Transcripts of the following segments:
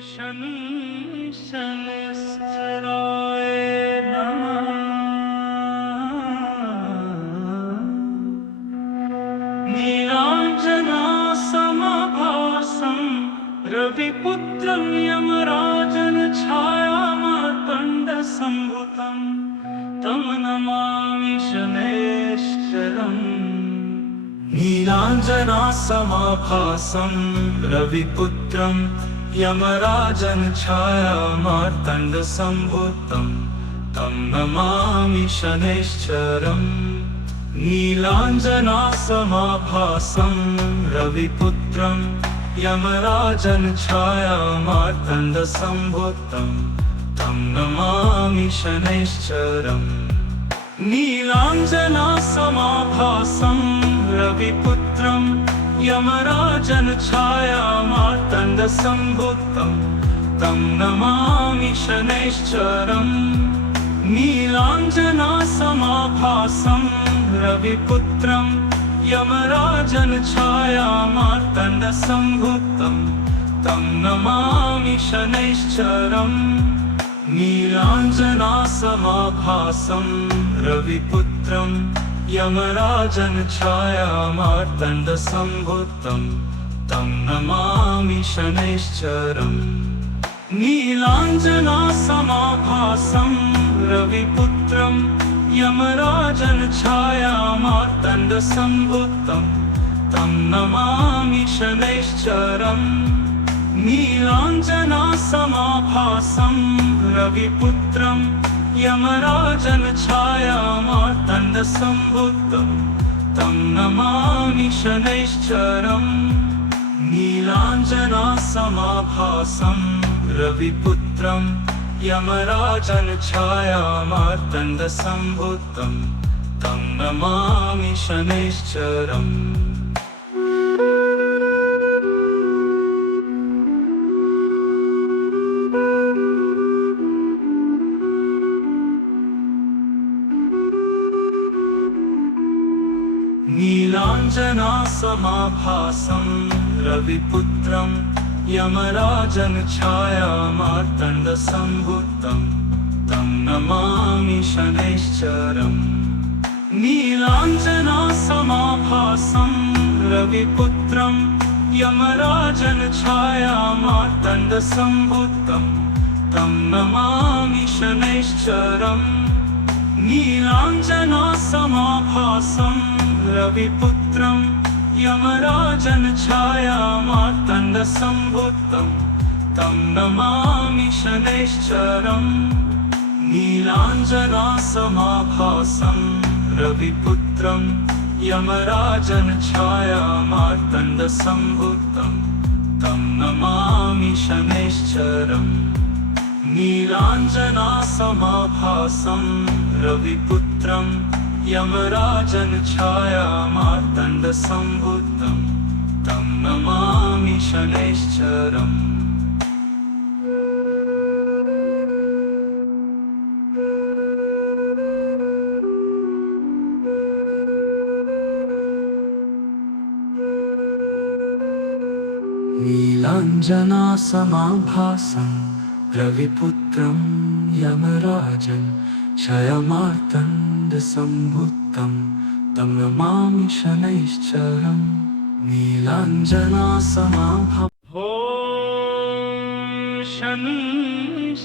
शनैश्चराय नमः। नीलाञ्जनासमभासं रविपुत्रं यमराजन् छायामार्तण्डसम्भुतं तं नमामि शनैश्चरम्। नीलाञ्जनासमभासं रविपुत्रं यमराजन् छायामार्तण्डसम्भुतं तं नमामि शनैश्चरम्। नीलाञ्जनासमभासं रविपुत्रं यमराजन् छायामार्तण्डसम्भुतं तं नमामि शनैश्चरम्। नीलाञ्जनासमभासं रविपुत्रं यमराजन् छायामार्तण्डसम्भुतं तं नमामि शनैश्चरम्। नीलाञ्जनासमभासं रविपुत्रं यमराजन् छायामार्तण्डसम्भुतं तं नमामि शनैश्चरम्। नीलाञ्जनासमभासं रविपुत्रं यमराजन् छायामार्तण्डसम्भुतं तं नमामि शनैश्चरम्। नीलाञ्जनासमभासं रविपुत्रं यमराजन् छायामार्तण्डसम्भुतं तं नमामि शनैश्चरम्। नीलाञ्जनासमभासं रविपुत्रं यमराजन् छायामार्तण्डसम्भुतं तं नमामि शनैश्चरम्। नीलाञ्जनासमभासं रविपुत्रं यमराजन् छायामार्तण्डसम्भुतं तं नमामि शनैश्चरम्। नीलाञ्जनासमभासं रविपुत्रं यमराजन् छायामार्तण्डसम्भुतं तं नमामि शनैश्चरम्। नीलाञ्जनासमभासं रविपुत्रं यमराजन् छायामार्तण्डसम्भुतं तं नमामि शनैश्चरम्। नीलाञ्जनासमभासं रविपुत्रं यमराजन् छायामार्तण्डसम्भुतं तं नमामि शनैश्चरम्। नीलाञ्जनासमभासं रविपुत्रं यमराजन् छायामार्तण्डसम्भुतं तं नमामि शनैश्चरम्। नीलाञ्जनासमभासं रविपुत्रं यमराजन् छायामार्तण्डसम्भुतं तं नमामि शनैश्चरम्। नीलाञ्जनासमभासं रविपुत्रं यमराजन् छायामार्तण्डसम्भुतं तं नमामि शनैश्चरम्। नीलाञ्जनासमभासं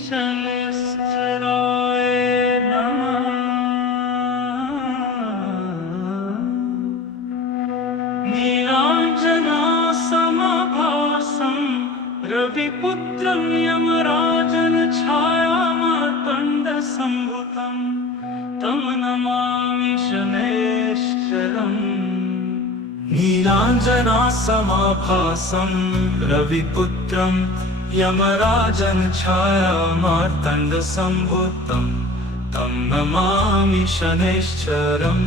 शनैश्चराय नमः। नीलाञ्जनासमभासं रविपुत्रं यमराजन् छायामार्तण्डसम्भुतं तं नमामि शनैश्चरम्। नीलाञ्जनासमभासं रविपुत्रं यमराजन् छायामार्तण्डसम्भुतं तं नमामि शनैश्चरम्।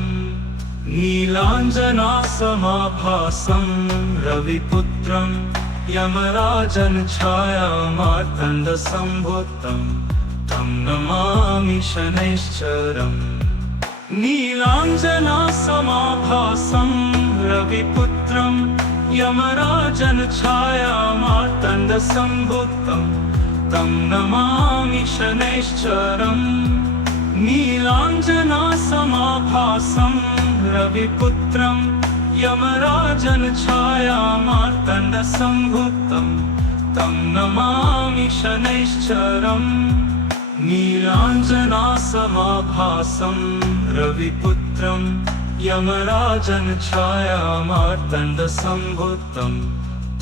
नीलाञ्जनासमभासं रविपुत्रं यमराजन् छायामार्तण्डसम्भुतं तं नमामि शनैश्चरम्। नीलाञ्जनासमभासं रविपुत्रं यमराजन् छायामार्तण्डसम्भुतं मार्तण्डसम्भूतं तं नमामि शनैश्चरम् नीलाञ्जनासमाभासं रविपुत्रं यमराजनछायामार्तण्डसम्भूतं तं नमामि शनैश्चरम् नीलाञ्जनासमाभासं रविपुत्रं यमराजनछायामार्तण्डसम्भूतं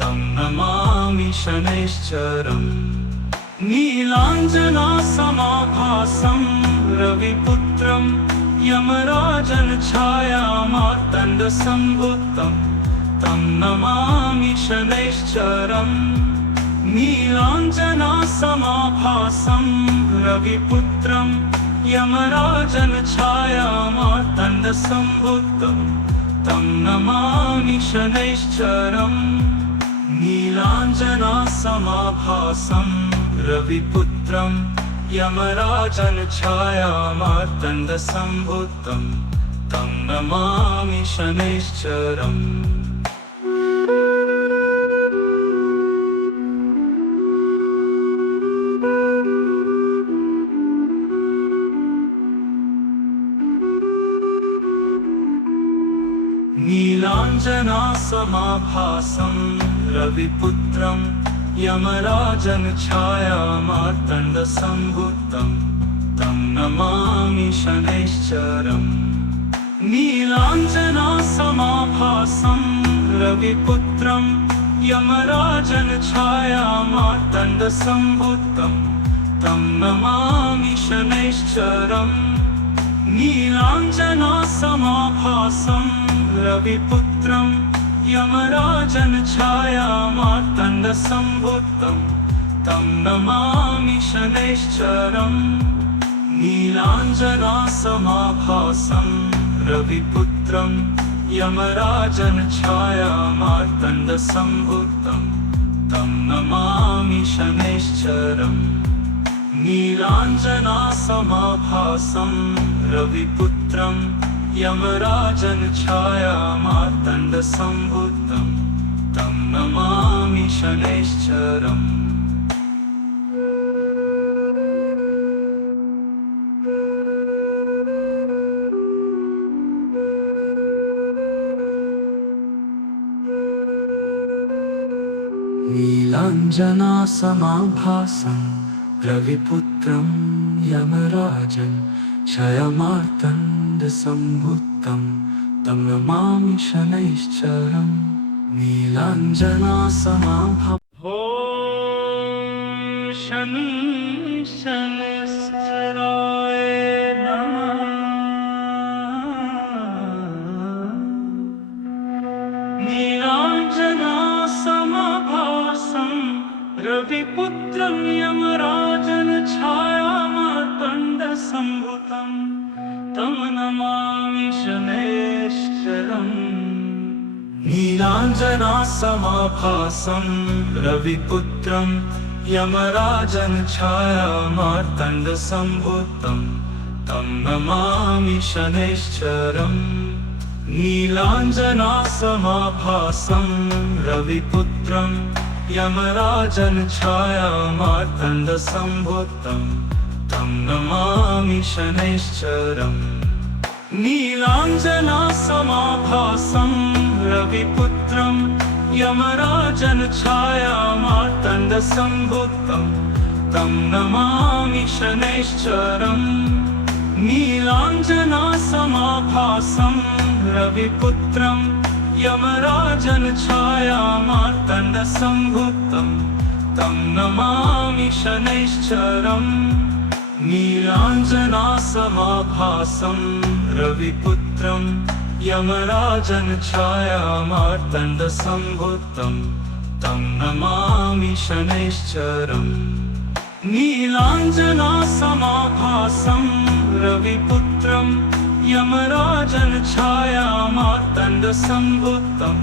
तं नमामि शनैश्चरम् नीलाञ्जनासमाभासं रविपुत्रं यमराजनछायामार्तण्डसम्भूतं तं नमामि शनैश्चरम् नीलाञ्जनासमाभासं रविपुत्रं यमराजनछायामार्तण्डसम्भूतं तं नमामि शनैश्चरम् नीलाञ्जनासमाभासं रविपुत्रं यमराजनछायामार्तण्डसम्भूतं तं नमामि शनैश्चरम् नीलाञ्जनासमाभासं रविपुत्रं यमराजनछायामार्तण्डसम्भूतं तं नमामि शनैश्चरम् नीलाञ्जनासमाभासं रविपुत्रं यमराजनछायामार्तण्डसम्भूतं तं नमामि शनैश्चरम् नीलाञ्जनासमाभासं रविपुत्रं यमराजनछायामार्तण्डसम्भूतं तं नमामि शनैश्चरम् नीलाञ्जनासमाभासं रविपुत्रं यमराजनछायामार्तण्डसम्भूतं तं नमामि शनैश्चरम् नीलाञ्जनासमाभासं रविपुत्रं यमराजनछायामार्तण्डसम्भूतं तं नमामि शनैश्चरम् नीलाञ्जनासमाभासं रविपुत्रं यमराजनछायामार्तण्डसम्भूतं तं नमामि शनैश्चरम् नीलाञ्जनासमाभासं शनैश्चराय नमः नीलाञ्जनासमाभासं रविपुत्रं यमराजनछायामार्तण्डसम्भूतं तं नमामि शनैश्चरम् नीलाञ्जनासमाभासं रविपुत्रं यमराजनछायामार्तण्डसम्भूतं तं नमामि शनैश्चरम् नीलाञ्जनासमाभासं रविपुत्रं यमराजनछायामार्तण्डसम्भूतं तं नमामि शनैश्चरम् नीलाञ्जनासमाभासं रविपुत्रं यमराजनछायामार्तण्डसम्भूतं तं नमामि शनैश्चरम् नीलाञ्जनासमाभासं रविपुत्रं यमराजनछायामार्तण्डसम्भूतं तं नमामि शनैश्चरम् नीलाञ्जनासमाभासं रविपुत्रं यमराजनछायामार्तण्डसम्भूतं तं नमामि शनैश्चरम् नीलाञ्जनासमाभासं रविपुत्रं यमराजनछायामार्तण्डसम्भूतं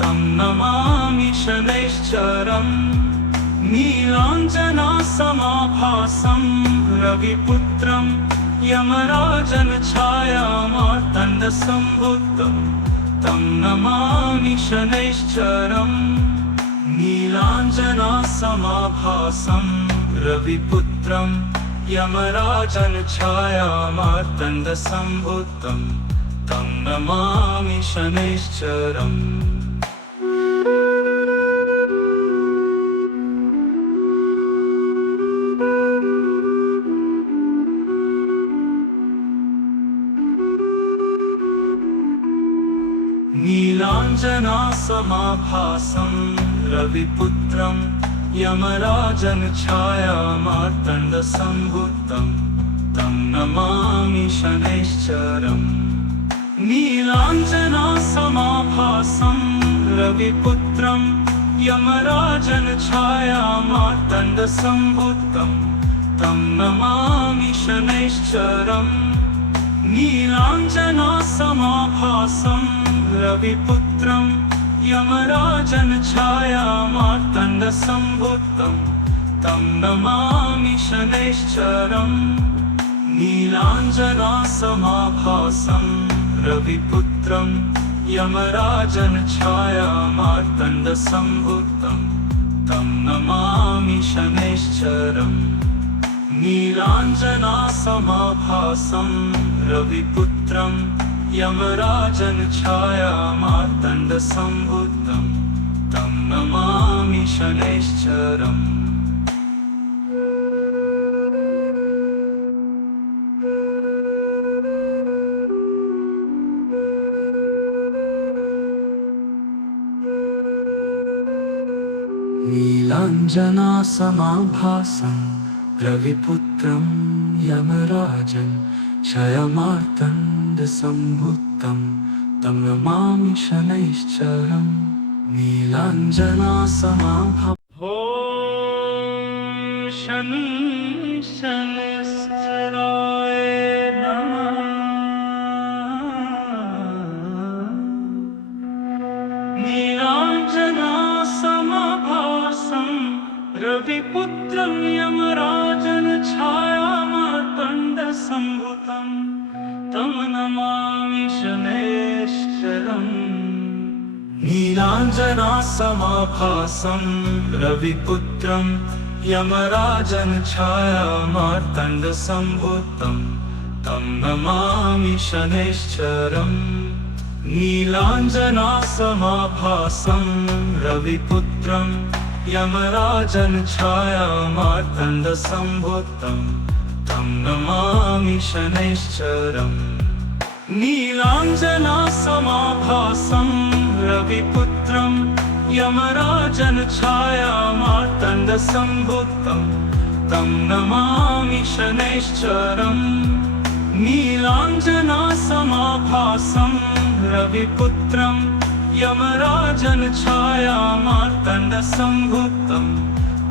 तं नमामि शनैश्चरम् नीलाञ्जनासमाभासं रविपुत्रं यमराजनछायामार्तण्डसम्भूतं तं नमामि शनैश्चरम् नीलाञ्जनासमाभासं समाभासं रविपुत्रं यमराजन् छायामार्तण्डसम्भूतं तं नमामि शनैश्चरम्। नीलाञ्जनासमाभासं रविपुत्रं यमराजन् छायामार्तण्डसम्भूतं तं नमामि शनैश्चरम्। नीलाञ्जनासमाभासं रविपुत्रं यमराजन् छायामार्तण्डसम्भूतं तं नमामि शनैश्चरम्। नीलाञ्जनासमाभासं रविपुत्रं यमराजन् छायामार्तण्डसम्भूतं तं नमामि शनैश्चरम्। नीलाञ्जनासमाभासं रविपुत्रं यमराजन् छायामार्तण्डसम्भूतं तं नमामि शनैश्चरम्। नीलाञ्जनासमाभासं रविपुत्रं यमराजन् छायामार्तण्डसम्भूतं तं नमामि शनैश्चरम्। नीलाञ्जनासमाभासं रविपुत्रं यमराजन् छायामार्तण्डसम्भूतं तं नमामि शनैश्चरम्। नीलाञ्जनासमाभासं शनैश्चराय नमः। नीलाञ्जनासमाभासं रविपुत्रं यमराजन् छायामार्तण्डसम्भूतं तं नमामि शनैश्चरम्। नीलाञ्जनासमाभासं रविपुत्रं यमराजन् छायामार्तण्डसम्भूतं तं नमामि शनैश्चरम्। नीलाञ्जनासमाभासं रविपुत्रं यमराजन् छायामार्तण्डसम्भूतं तं नमामि शनैश्चरम्। नीलाञ्जनासमाभासं रविपुत्रं यमराजन् छायामार्तण्डसम्भूतं तं नमामि शनैश्चरम्। नीलाञ्जनासमाभासं रविपुत्रं यमराजन् छायामार्तण्डसम्भूतं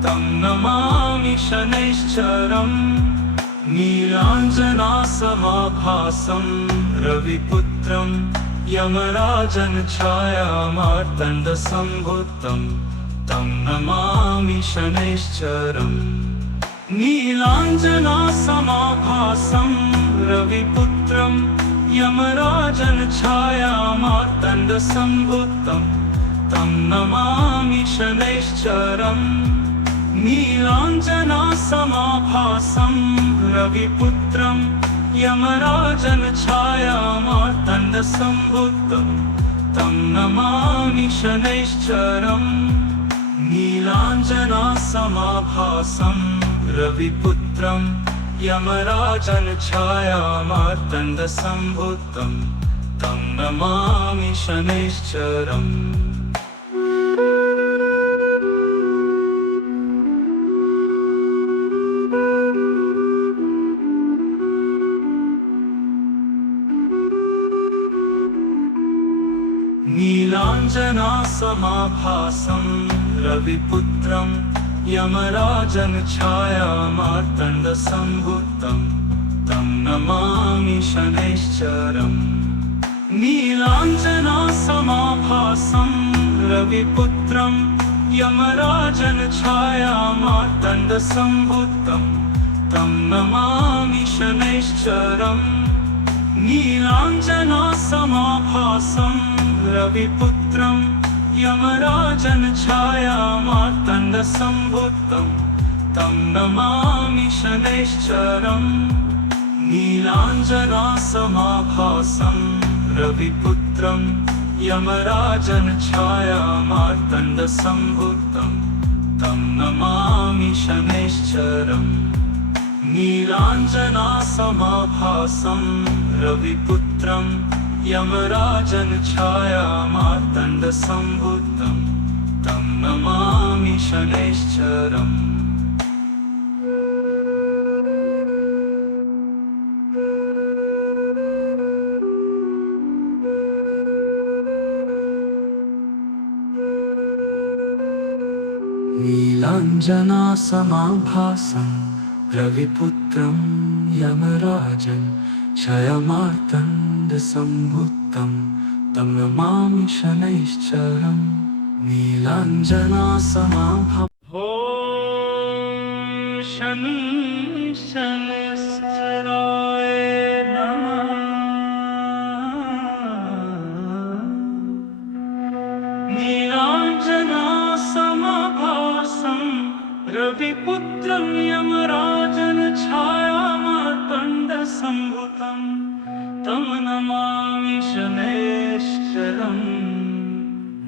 तं नमामि शनैश्चरम्। नीलाञ्जनासमाभासं रविपुत्रं यमराजन् छायामार्तण्डसम्भूतं तं नमामि शनैश्चरम्। नीलाञ्जनासमाभासं रविपुत्रं यमराजन् छायामार्तण्डसम्भूतं तं नमामि शनैश्चरम्। नीलाञ्जनासमाभासं रविपुत्रं यमराजन् छायामार्तण्डसम्भूतं तं नमामि शनैश्चरम्। नीलाञ्जनासमाभासं रविपुत्रं यमराजन् छायामार्तण्डसम्भूतं तं नमामि शनैश्चरम्। नीलाञ्जनासमाभासं रविपुत्रं यमराजन् छायामार्तण्डसम्भूतं तं नमामि शनैश्चरम्। नीलाञ्जनासमाभासं रविपुत्रं यमराजन् छायामार्तण्डसम्भूतं तं नमामि शनैश्चरम्। नीलाञ्जनासमाभासं रविपुत्रं यमराजन छायामार्तण्डसम्भुतं तं नमामि शनैश्चरम् नीलाञ्जनासमाभासं रविपुत्रं यमराजन छायामार्तण्डसम्भुतं तं नमामि शनैश्चरम् नीलाञ्जनासमाभासं रविपुत्रं यमराजन छायामार्तण्डसम्भुतं तं नमामि शनैश्चरम् नीलाञ्जनासमाभासं रविपुत्रं यमराजन छायामार्तण्डसम्भुतं तं नमामि शनैश्चरम् नीलाञ्जनासमाभासं शनैश्चराय नमः। नीलाञ्जनासमाभासं रविपुत्रं यमराजन छायामार्तण्डसम्भुतं तं नमामि शनैश्चरम्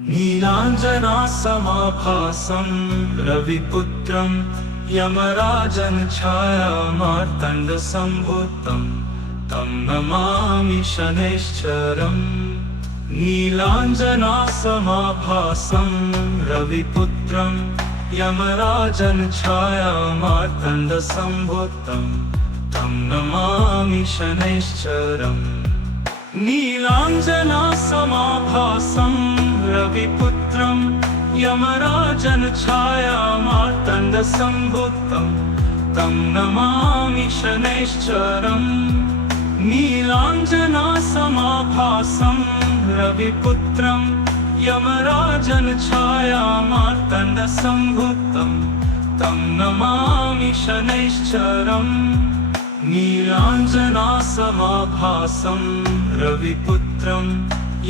नीलाञ्जनासमाभासं रविपुत्रं यमराजन छायामार्तण्डसम्भुतं तं नमामि शनैश्चरम् नीलाञ्जनासमाभासं रविपुत्रं यमराजन छायामार्तण्डसम्भुतं तं नमामि शनैश्चरम् नीलाञ्जनासमाभासं रविपुत्रं यमराजन छायामार्तण्डसम्भुतं तं नमामि शनैश्चरम् नीलाञ्जनासमाभासं रविपुत्रं यमराजन छायामार्तण्डसम्भुतं तं नमामि शनैश्चरम् नीलाञ्जनासमाभासं रविपुत्रं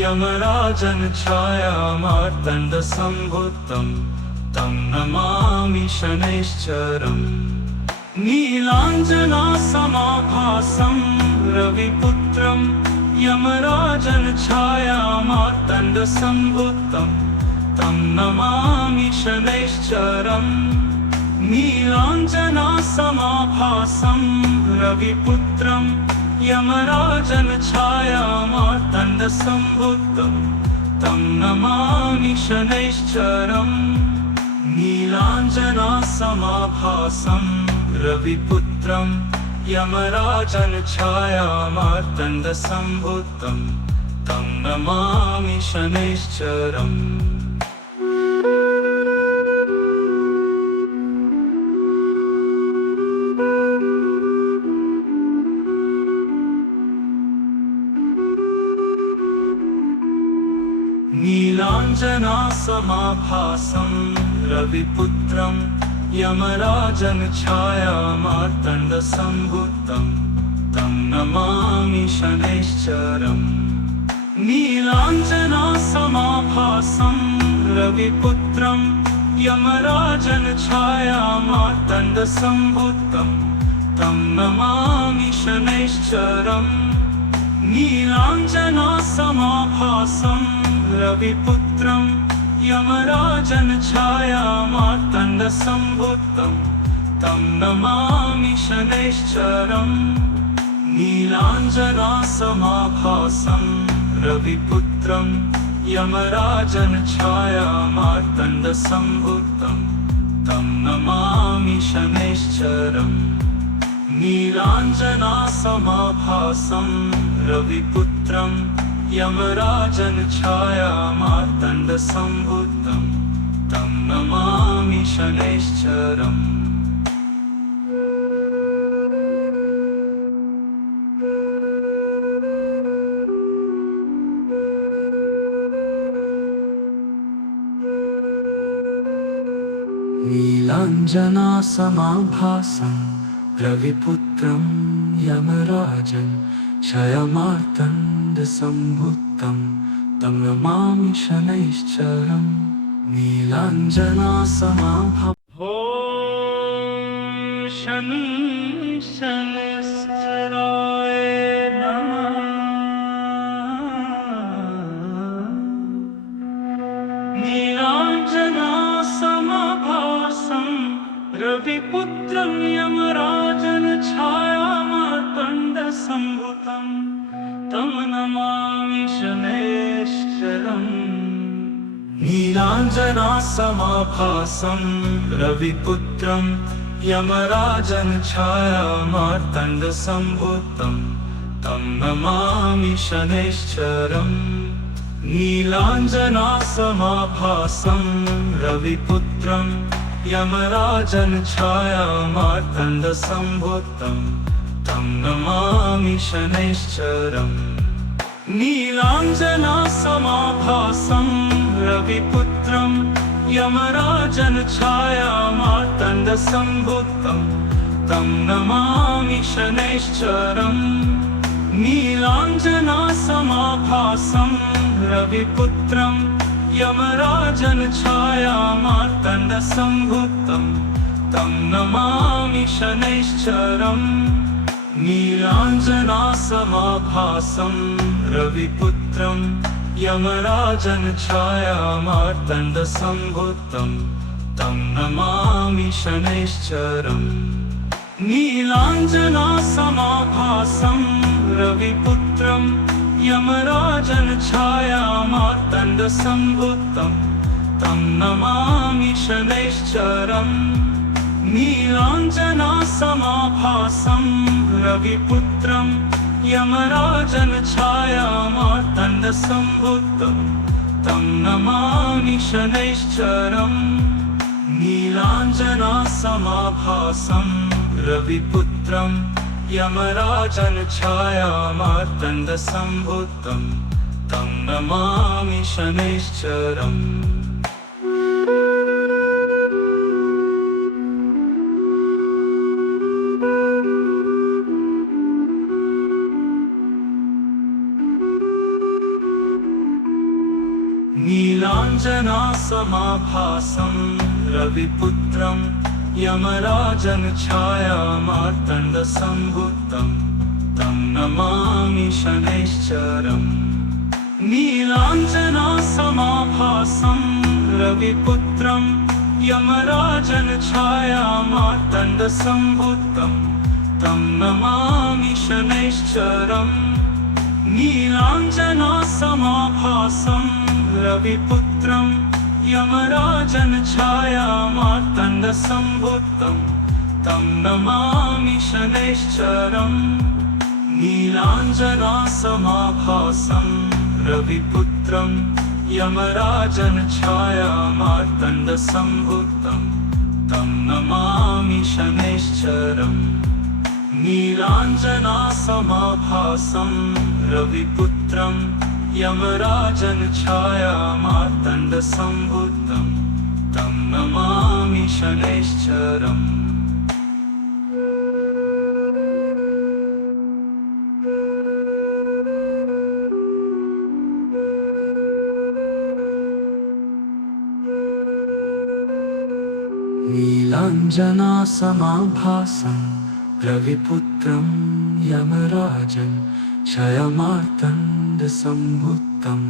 यमराजन छायामार्तण्डसम्भुतं तं नमामि शनैश्चरम् नीलाञ्जनासमाभासं रविपुत्रं यमराजन छायामार्तण्डसम्भुतं तं नमामि शनैश्चरम् नीलाञ्जनासमाभासं रविपुत्रं यमराजन छायामार्तण्डसम्भुतं तं नमामि शनैश्चरम् नीलाञ्जनासमाभासं रविपुत्रं यमराजन छायामार्तण्डसम्भुतं तं नमामि शनैश्चरम् नीलाञ्जनासमाभासं रविपुत्रं यमराजन छायामार्तण्डसम्भुतं तं नमामि शनैश्चरम् नीलाञ्जनासमाभासं रविपुत्रं यमराजन छायामार्तण्डसम्भुतं तं नमामि शनैश्चरम् नीलाञ्जनासमाभासं रविपुत्रं यमराजन छायामार्तण्डसम्भुतं तं नमामि शनैश्चरम् नीलाञ्जनासमाभासं रविपुत्रं यमराजन छायामार्तण्डसम्भुतं तं नमामि शनैश्चरम् नीलाञ्जनासमाभासं रविपुत्रं यमराजन छायामार्तण्डसम्भुतं तं नमामि शनैश्चरम् नीलाञ्जनासमाभासं रविपुत्रं यमराजन छायामार्तण्डसम्भुतं तं नमामि शनैश्चरम् नीलाञ्जनासमाभासम् ॐ शनैश्चराय नमः। नीलाञ्जनासमाभासम् रविपुत्रं यमराजन् छायामार्तण्डसम्भुतम् तं नमामि शनैश्चरम् नीलाञ्जनासमाभासम् रविपुत्रं यमराजन् छायामार्तण्डसम्भुतं तं नमामि शनैश्चरम् नीलाञ्जनासमाभासम् रविपुत्रं यमराजन् छायामार्तण्डसम्भुतं तं नमामि शनैश्चरम् नीलाञ्जनासमाभासम् रविपुत्रं यमराजन् छायामार्तण्डसम्भुतं तं नमामि शनैश्चरम् नीलाञ्जनासमाभासम् रविपुत्रं यमराजन् छायामार्तण्डसम्भुतं तं नमामि शनैश्चरम् नीलाञ्जनासमाभासम् रविपुत्रं यमराजन् छायामार्तण्डसम्भुतं तं नमामि शनैश्चरम् नीलाञ्जनासमाभासम् रविपुत्रं यमराजन् छायामार्तण्डसम्भुतं तं नमामि शनैश्चरम् नीलाञ्जनासमाभासम् रविपुत्रं यमराजन् छायामार्तण्डसम्भुतं तं नमामि शनैश्चरम् नीलाञ्जनासमाभासम् रविपुत्रं यमराजन् छायामार्तण्डसम्भुतं तं नमामि शनैश्चरम् नीलाञ्जनासमाभासम् रविपुत्रं यमराजन् छायामार्तण्डसम्भुतं तं नमामि शनैश्चरम् नीलाञ्जनासमाभासम् रविपुत्रं यमराजन् छायामार्तण्डसम्भुतं तं नमामि शनैश्चरम् नीलाञ्जनासमाभासम् रविपुत्रं यमराजन् छायामार्तण्डसम्भुतं तं नमामि शनैश्चरम् नीलाञ्जनासमाभासम् रविपुत्रं यमराजन् छायामार्तण्डसम्भुतं तं नमामि शनैश्चरम् नीलाञ्जनासमाभासम् रविपुत्रं यमराजन् छायामार्तण्डसम्भुतं तं नमामि शनैश्चरम् नीलाञ्जनासमाभासम् रविपुत्रं यमराजन् छायामार्तण्डसम्भुतं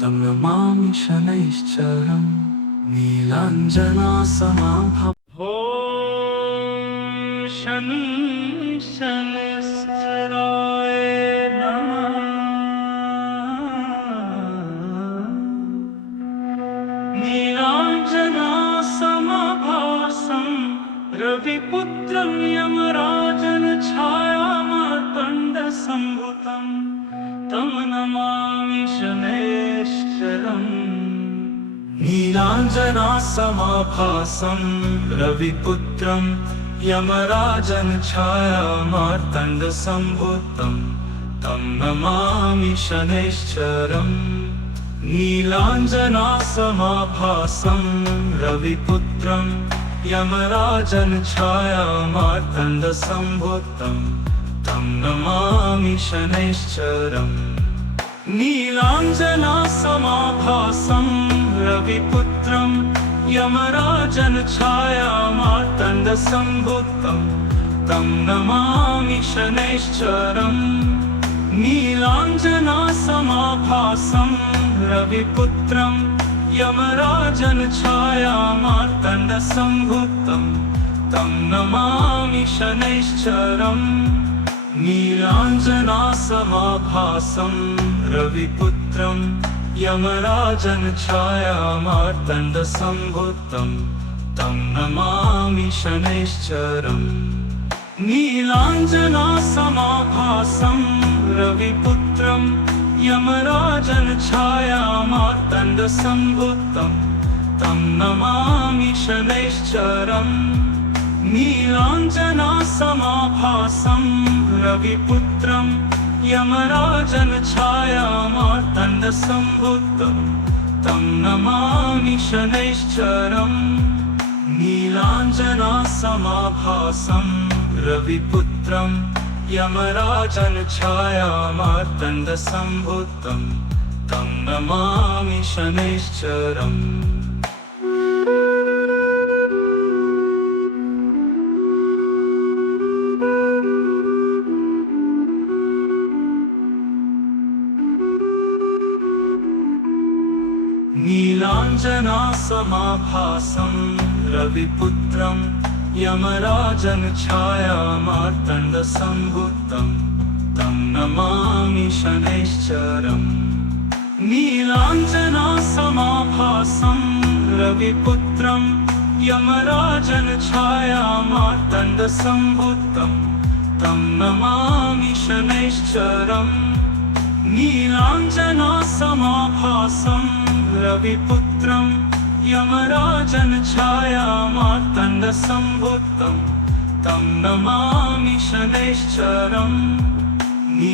तं नमामि शनैश्चरम् नीलाञ्जनासमाभासम् ॐ शनैश्चराय नमः। नीलाञ्जनासमाभासम् रविपुत्रं यमराजन् छायामार्तण्डसम्भुतं तं नमामि शनैश्चरम् नीलाञ्जनासमाभासम् रविपुत्रं यमराजन् छायामार्तण्डसम्भुतं तं नमामि शनैश्चरम् नीलाञ्जनासमाभासम् रविपुत्रं यमराजन् छायामार्तण्डसम्भुतं तं नमामि शनैश्चरम् नीलाञ्जनासमाभासं रविपुत्रं यमराजनछायामार्तण्डसम्भूतं तं नमामि शनैश्चरम् नीलाञ्जनासमाभासं रविपुत्रं यमराजनछायामार्तण्डसम्भूतं तं नमामि शनैश्चरम् नीलाञ्जनासमाभासं रविपुत्रं यमराजनछायामार्तण्डसम्भूतं तं नमामि शनैश्चरम् नीलाञ्जनासमाभासं रविपुत्रं यमराजनछायामार्तण्डसम्भूतं तं नमामि शनैश्चरम् नीलाञ्जनासमाभासं रविपुत्रं यमराजनछायामार्तण्डसम्भूतं तं नमामि शनैश्चरम् नीलाञ्जनासमाभासं रविपुत्रं यमराजनछायामार्तण्डसम्भूतं तं नमामि शनैश्चरम् नीलाञ्जनासमाभासं रविपुत्रं यमराजनछायामार्तण्डसम्भूतं तं नमामि शनैश्चरम् नीलाञ्जनासमाभासं रविपुत्रं यमराजनछायामार्तण्डसम्भूतं तं नमामि शनैश्चरम् नीलाञ्जनासमाभासं रविपुत्रं यमराजनछायामार्तण्डसम्भूतं तं नमामि शनैश्चरम्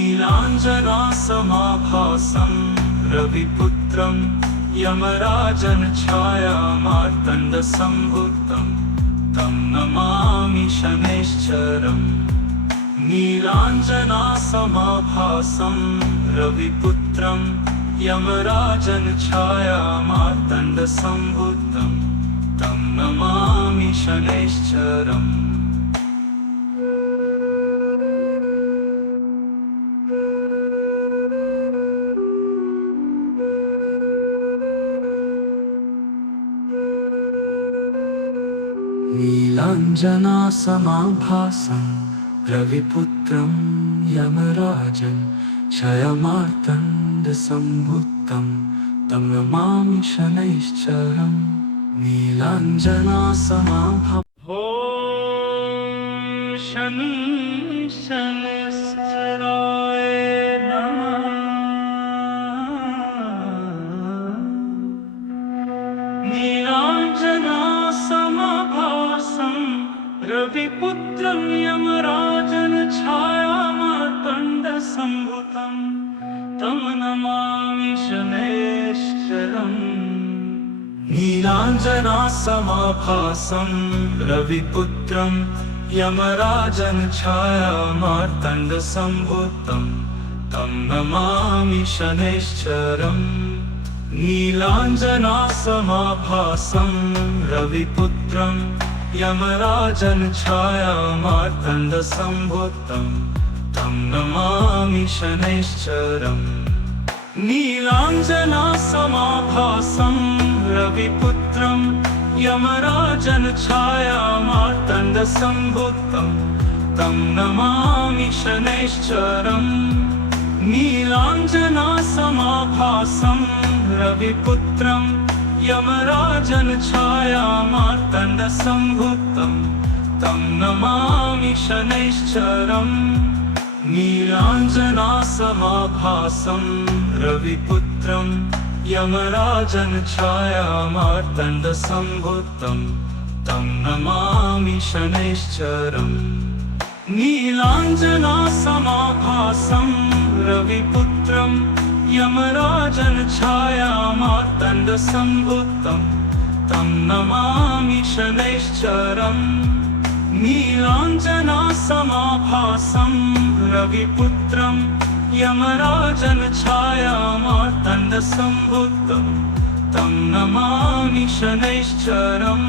नीलाञ्जनासमाभासं रविपुत्रं यमराजनछायामार्तण्डसम्भूतं तं नमामि शनैश्चरम् नीलाञ्जनासमाभासं रविपुत्रं यमराजनछायामार्तण्डसम्भूतं तं नमामि शनैश्चरम् नीलाञ्जनासमाभासं रविपुत्रं यमराजनछायामार्तण्डसम्भूतं तं नमामि शनैश्चरम् नीलाञ्जनासमाभासं ॐ शनैश्चराय नमः नीलाञ्जनासमाभासं रविपुत्रं यमराजनछायामार्तण्डसम्भूतं तं नमामि शनैश्चरम् नीलाञ्जनासमाभासं रविपुत्रं यमराजनछायामार्तण्डसम्भूतं तं नमामि शनैश्चरम् नीलाञ्जनासमाभासं रविपुत्रं यमराजनछायामार्तण्डसम्भूतं तं नमामि शनैश्चरम् नीलाञ्जनासमाभासं रविपुत्रं यमराजनछायामार्तण्डसम्भूतं तं नमामि शनैश्चरम् नीलाञ्जनासमाभासं रविपुत्रं यमराजनछायामार्तण्डसम्भूतं तं नमामि शनैश्चरम् नीलाञ्जनासमाभासं रविपुत्रं यमराजनछायामार्तण्डसम्भूतं तं नमामि शनैश्चरम् नीलाञ्जनासमाभासं रविपुत्रं यमराजनछायामार्तण्डसम्भूतं तं नमामि शनैश्चरम् नीलाञ्जनासमाभासं रविपुत्रं यमराजन छायामार्तण्डसम्भुतं तं नमामि शनैश्चरम्।